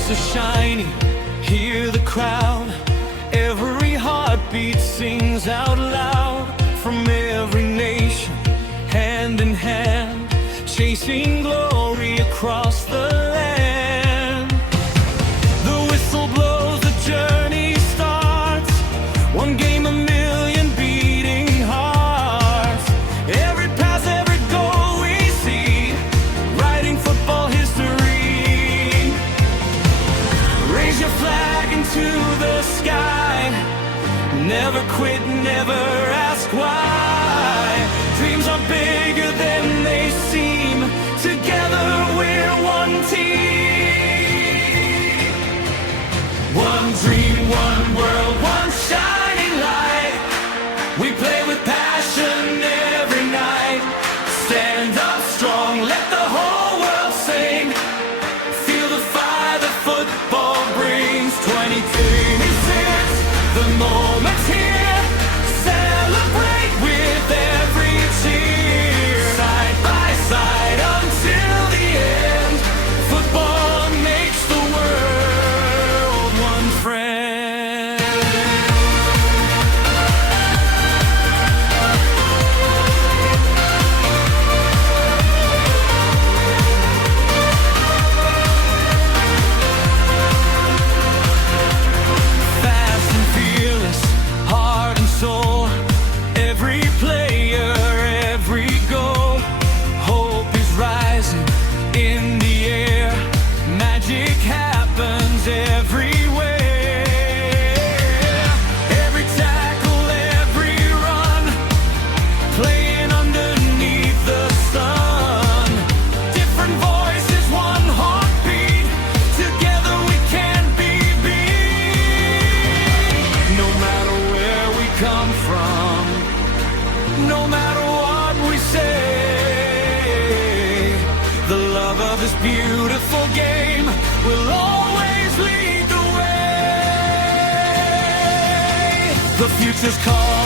lights are shining, hear the crowd. Every heartbeat sings out loud. From every nation, hand in hand, chasing glory across the land. The whistle blows, the journey starts. One game, a million beating hearts. Every pass, every goal we see, writing football history. Raise your flag into the sky. Never quit, never ask why. Dreams are bigger than they seem. Together we're one team. One dream, one world, one shining light. We play with passion every night. Stand up strong, let the whole world sing. Feel the fire that football brings. 2026, the moment's here. Celebrate with every cheer. Side by side until the end. Football makes the world one friend. Fast and fearless, heart and soul. Every player, every goal. Hope is rising in the air. Magic happens everywhere. Every tackle, every run, playing underneath the sun. Different voices, one heartbeat. Together we can be beat. No matter where we come from, no matter what we say, the love of this beautiful game will always lead the way. The future's calling.